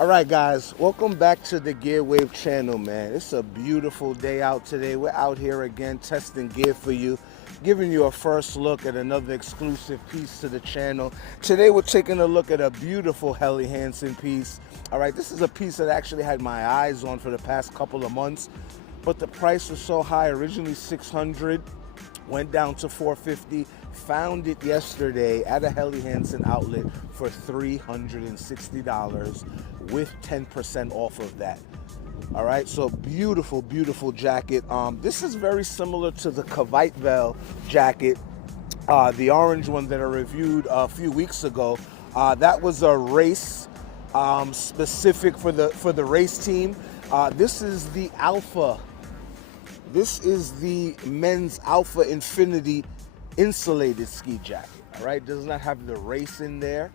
All right, guys, welcome back to the Gear Wave channel, man. It's a beautiful day out today. We're out here again testing gear for you, giving you a first look at another exclusive piece to the channel. Today, we're taking a look at a beautiful Helly Hansen piece. All right, this is a piece that I actually had my eyes on for the past couple of months, but the price was so high, originally $600. Went down to $450. Found it yesterday at a Helly Hansen outlet for $360 with 10% off of that. All right, so beautiful, beautiful jacket. This is very similar to the Kavaitveld jacket, the orange one that I reviewed a few weeks ago. That was a race specific for the race team. This is the Alpha. This is the men's Alpha Infinity insulated ski jacket. All right, does not have the race in there.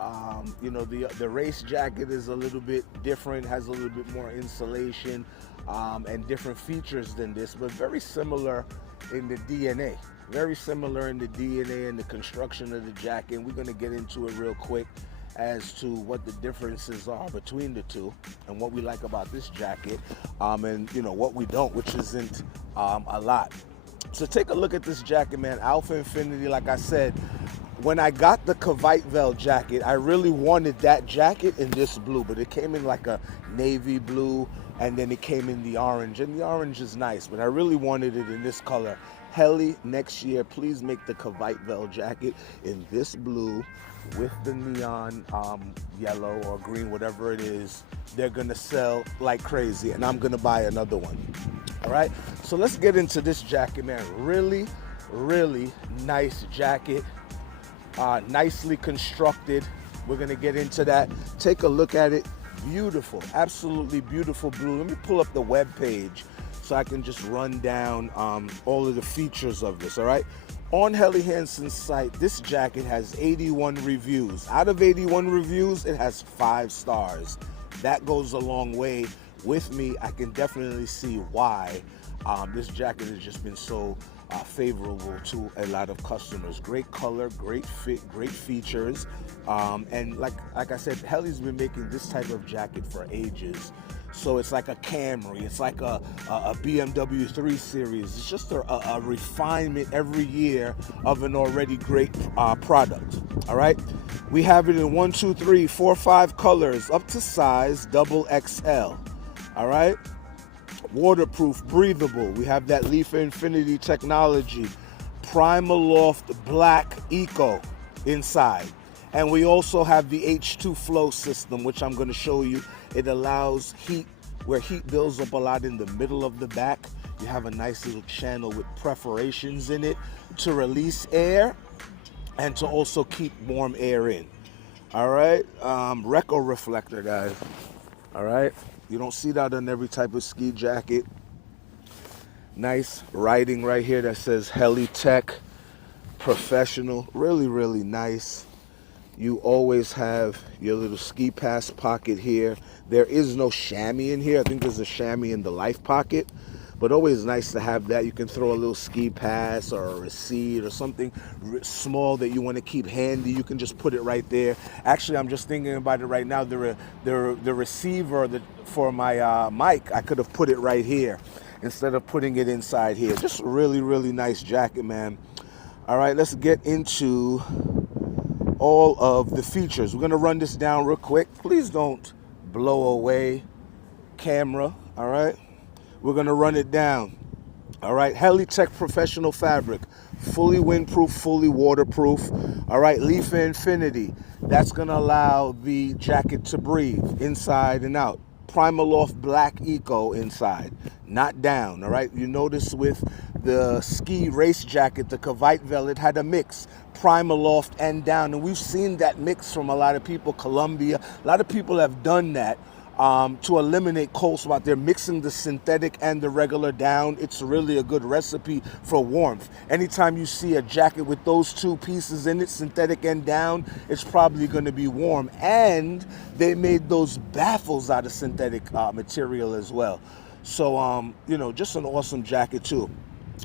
The race jacket is a little bit different, has a little bit more insulation and different features than this, but very similar in the DNA. Very similar in the DNA and the construction of the jacket. And we're going to get into it real quick as to what the differences are between the two and what we like about this jacket, and what we don't, which isn't a lot. So take a look at this jacket, man. Alpha Infinity, like I said, when I got the Kavaitveld jacket, I really wanted that jacket in this blue, but it came in like a navy blue, and then it came in the orange, and the orange is nice, but I really wanted it in this color. Helly, next year, please make the Kavaitveld jacket in this blue with the neon yellow or green, whatever it is. They're gonna sell like crazy, and I'm gonna buy another one. All right, so let's get into this jacket, man. Really, really nice jacket, nicely constructed. We're gonna get into that. Take a look at it. Beautiful, absolutely beautiful blue. Let me pull up the web page so I can just run down all of the features of this. All right, on Helly Hansen's site, this jacket has 81 reviews. Out of 81 reviews, it has 5 stars. That goes a long way. With me, I can definitely see why this jacket has just been so favorable to a lot of customers. Great color, great fit, great features, and like I said, Helly's been making this type of jacket for ages. So it's like a Camry, it's like a BMW 3 Series. It's just a refinement every year of an already great product. All right, we have it in 1, 2, 3, 4, 5 colors, up to size double XL. All right, waterproof, breathable. We have that Leaf Infinity technology, Primaloft Black Eco inside. And we also have the H2 flow system, which I'm going to show you. It allows heat, where heat builds up a lot in the middle of the back. You have a nice little channel with perforations in it to release air and to also keep warm air in. All right, Reco reflector, guys. All right, you don't see that on every type of ski jacket. Nice writing right here that says Helly Tech Professional. Really, really nice. You always have your little ski pass pocket here. There is no chamois in here. I think there's a chamois in the life pocket, but always nice to have that. You can throw a little ski pass or a receipt or something small that you want to keep handy. You can just put it right there. Actually, I'm just thinking about it right now. The receiver for my mic, I could have put it right here instead of putting it inside here. Just really, really nice jacket, man. All right, let's get into all of the features. We're gonna run this down real quick. Please don't blow away camera. All right, we're gonna run it down. All right, Helly Tech Professional fabric, fully windproof, fully waterproof. All right, Leaf Infinity, that's gonna allow the jacket to breathe inside and out. Primaloft Black Eco inside, not down. All right, you notice with the ski race jacket, the Kavaitveld, it had a mix, Primaloft and down, and we've seen that mix from a lot of people. Columbia, a lot of people have done that to eliminate cold spot. They're mixing the synthetic and the regular down. It's really a good recipe for warmth. Anytime you see a jacket with those two pieces in it, synthetic and down, it's probably going to be warm. And they made those baffles out of synthetic material as well. So, just an awesome jacket too.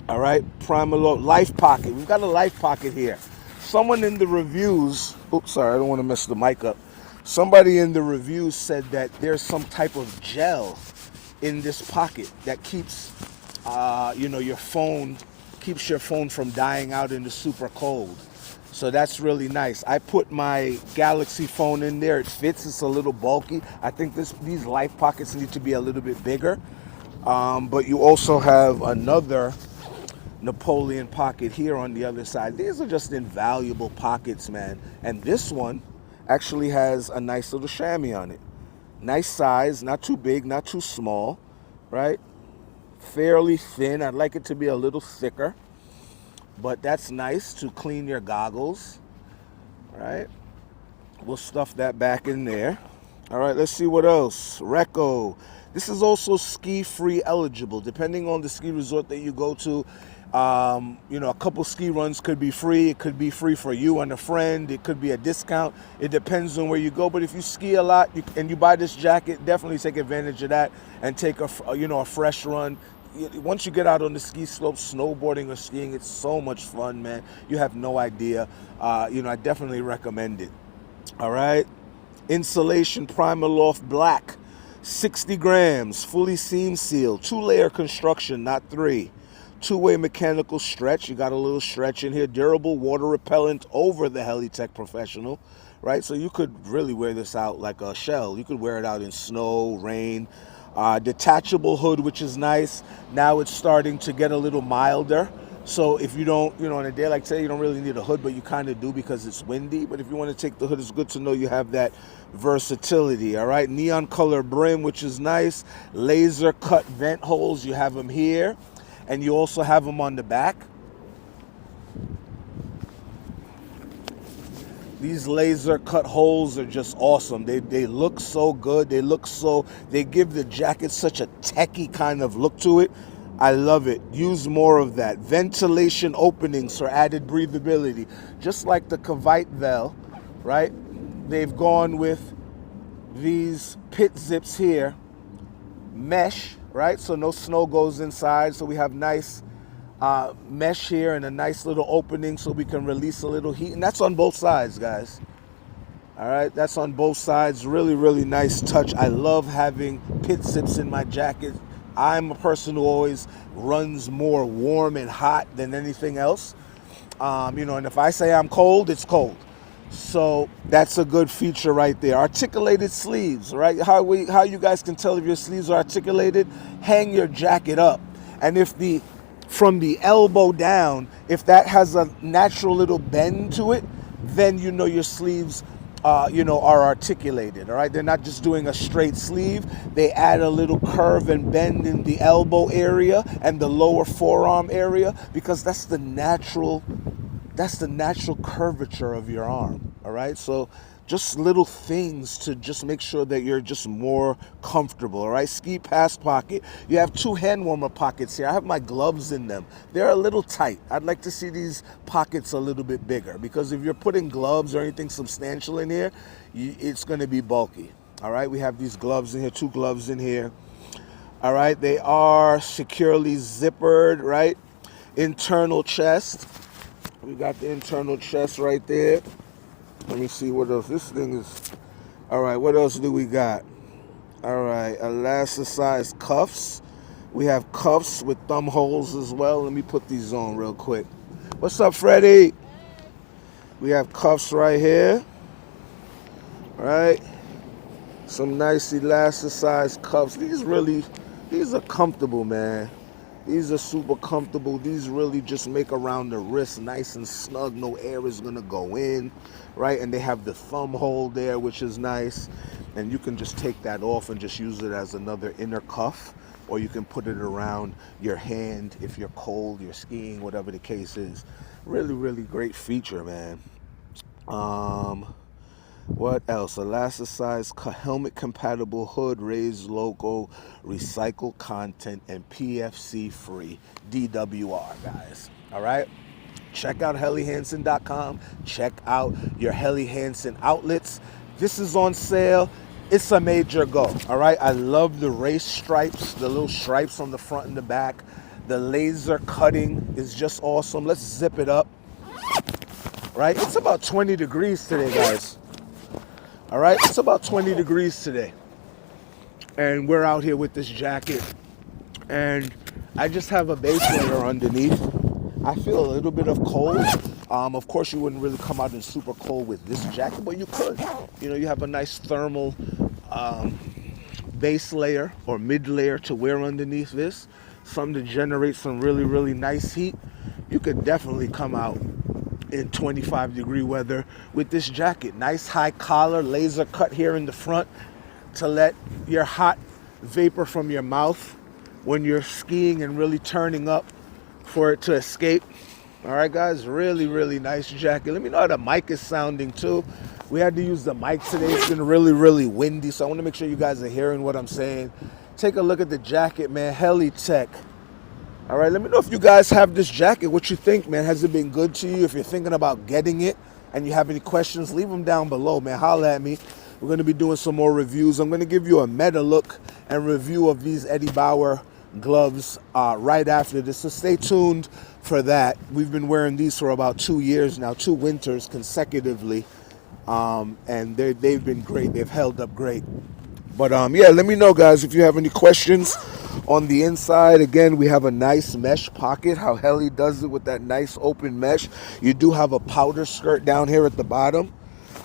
All right, Primaloft Life Pocket. We've got a life pocket here. Someone in the reviews, oops, sorry, I don't want to mess the mic up. Somebody in the review said that there's some type of gel in this pocket that keeps, your phone, keeps your phone from dying out in the super cold. So that's really nice. I put my Galaxy phone in there. It fits. It's a little bulky. I think these life pockets need to be a little bit bigger. But you also have another Napoleon pocket here on the other side. These are just invaluable pockets, man. And this one actually has a nice little chamois on it. Nice size, not too big, not too small, right? Fairly thin. I'd like it to be a little thicker, but that's nice to clean your goggles, right? We'll stuff that back in there. All right, let's see what else. Reco. This is also ski-free eligible, depending on the ski resort that you go to. A couple ski runs could be free. It could be free for you and a friend. It could be a discount. It depends on where you go. But if you ski a lot and you buy this jacket, definitely take advantage of that and take a fresh run. Once you get out on the ski slopes, snowboarding or skiing, it's so much fun, man. You have no idea. I definitely recommend it. All right. Insulation Primer Loft Black, 60 grams, fully seam sealed, 2-layer construction, not 3. 2-way mechanical stretch. You got a little stretch in here. Durable, water repellent over the Helly Tech Professional, right? So you could really wear this out like a shell. You could wear it out in snow, rain. Detachable hood, which is nice. Now it's starting to get a little milder. So if you don't, on a day like today, you don't really need a hood, but you kind of do because it's windy. But if you want to take the hood, it's good to know you have that versatility, all right? Neon color brim, which is nice. Laser cut vent holes, you have them here. And you also have them on the back. These laser cut holes are just awesome. They look so good. They give the jacket such a techie kind of look to it. I love it. Use more of that. Ventilation openings for added breathability. Just like the Kavite Vel, right? They've gone with these pit zips here. Mesh, right? So no snow goes inside. So we have nice mesh here and a nice little opening so we can release a little heat. And that's on both sides, guys. All right, that's on both sides. Really, really nice touch. I love having pit zips in my jacket. I'm a person who always runs more warm and hot than anything else. And if I say I'm cold, it's cold. So that's a good feature right there. Articulated sleeves, right? How you guys can tell if your sleeves are articulated, hang your jacket up. And from the elbow down, if that has a natural little bend to it, then your sleeves are articulated, all right? They're not just doing a straight sleeve. They add a little curve and bend in the elbow area and the lower forearm area because that's the natural curvature of your arm, all right? So just little things to just make sure that you're just more comfortable, all right? Ski pass pocket. You have 2 hand warmer pockets here. I have my gloves in them. They're a little tight. I'd like to see these pockets a little bit bigger because if you're putting gloves or anything substantial in here, it's going to be bulky, all right? We have these gloves in here, 2 gloves in here, all right? They are securely zippered, right? Internal chest. We got the internal chest right there. Let me see what else. This thing is... All right, what else do we got? All right, elasticized cuffs. We have cuffs with thumb holes as well. Let me put these on real quick. What's up, Freddie? We have cuffs right here. All right. Some nice elasticized cuffs. These are comfortable, man. These are super comfortable. These really just make around the wrist nice and snug. No air is going to go in, right? And they have the thumb hole there, which is nice. And you can just take that off and just use it as another inner cuff. Or you can put it around your hand if you're cold, you're skiing, whatever the case is. Really, really great feature, man. What else? Elasticized helmet compatible hood, raised logo, recycled content, and PFC free DWR, guys. All right. Check out HellyHansen.com. Check out your Helly Hansen outlets. This is on sale. It's a major go. All right. I love the race stripes, the little stripes on the front and the back. The laser cutting is just awesome. Let's zip it up. Right. It's about 20 degrees today, guys. All right, it's about 20 degrees today. And we're out here with this jacket. And I just have a base layer underneath. I feel a little bit of cold. Of course, you wouldn't really come out in super cold with this jacket, but you could. You know, you have a nice thermal base layer or mid layer to wear underneath this. Something to generate some really, really nice heat. You could definitely come out in 25-degree weather with this jacket. Nice high collar, laser cut here in the front to let your hot vapor from your mouth when you're skiing and really turning up for it to escape. All right, guys, really, really nice jacket. Let me know how the mic is sounding too. We had to use the mic today. It's been really, really windy, so I want to make sure you guys are hearing what I'm saying. Take a look at the jacket, man. Helly Tech. All right, let me know if you guys have this jacket, what you think, man. Has it been good to you? If you're thinking about getting it and you have any questions, leave them down below, man. Holla at me. We're going to be doing some more reviews. I'm going to give you a meta look and review of these Eddie Bauer gloves right after this, so stay tuned for that. We've been wearing these for about 2 years now, 2 winters consecutively, and they've been great. They've held up great. But yeah, let me know, guys, if you have any questions on the inside. Again, we have a nice mesh pocket, how Helly does it with that nice open mesh. You do have a powder skirt down here at the bottom,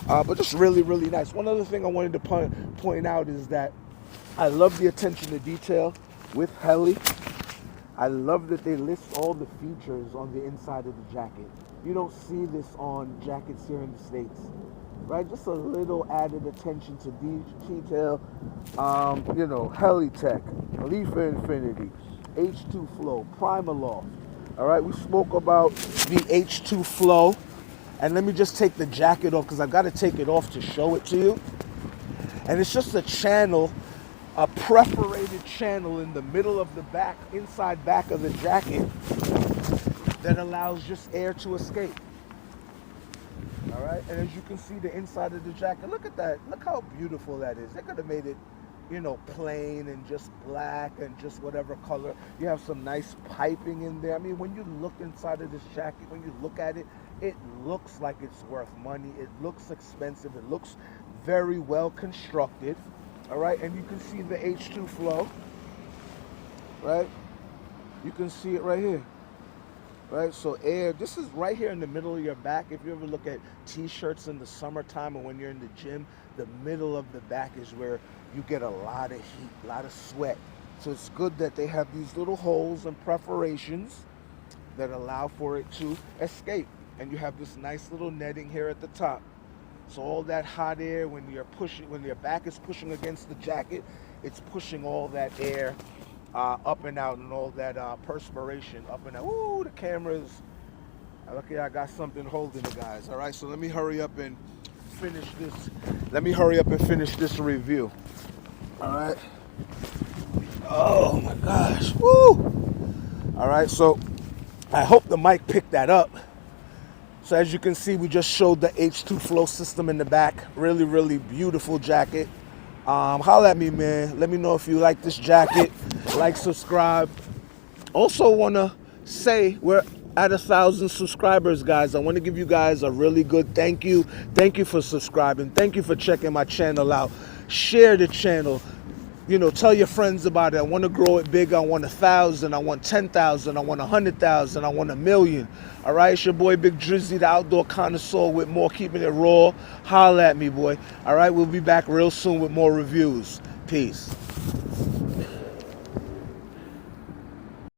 but just really, really nice. One other thing I wanted to point out is that I love the attention to detail with Helly. I love that they list all the features on the inside of the jacket. You don't see this on jackets here in the States, right? Just a little added attention to detail. You know, Helly Tech, Leaf Infinity, H2 Flow, Primaloft. All right, we spoke about the H2 Flow. And let me just take the jacket off because I've got to take it off to show it to you. And it's just a channel, a perforated channel in the middle of the back, inside back of the jacket that allows just air to escape. All right, and as you can see the inside of the jacket, look at that. Look how beautiful that is. They could have made it, you know, plain and just black and just whatever color. You have some nice piping in there. I mean, when you look inside of this jacket, when you look at it, it looks like it's worth money. It looks expensive. It looks very well constructed. All right, and you can see the H2 Flow, right? You can see it right here, right? So air, this is right here in the middle of your back. If you ever look at t-shirts in the summertime or when you're in the gym, the middle of the back is where you get a lot of heat, a lot of sweat. So it's good that they have these little holes and perforations that allow for it to escape. And you have this nice little netting here at the top. So all that hot air, when you're pushing, when your back is pushing against the jacket, it's pushing all that air up and out, and all that perspiration up and out. Ooh, the camera's, lucky I got something holding it, guys. All right, so let me hurry up and finish this. Let me hurry up and finish this review. All right. Oh my gosh, woo. All right, so I hope the mic picked that up. So as you can see, we just showed the H2 Flow system in the back. Really, really beautiful jacket. Holla at me, man. Let me know if you like this jacket. Like, subscribe. Also want to say we're at 1,000 subscribers, guys. I want to give you guys a really good thank you. Thank you for subscribing. Thank you for checking my channel out. Share the channel. You know, tell your friends about it. I want to grow it big. I want 1,000. I want 10,000. I want 100,000. I want 1,000,000. All right, it's your boy Big Drizzy, the outdoor connoisseur, with more keeping it raw. Holla at me, boy. All right, we'll be back real soon with more reviews. Peace.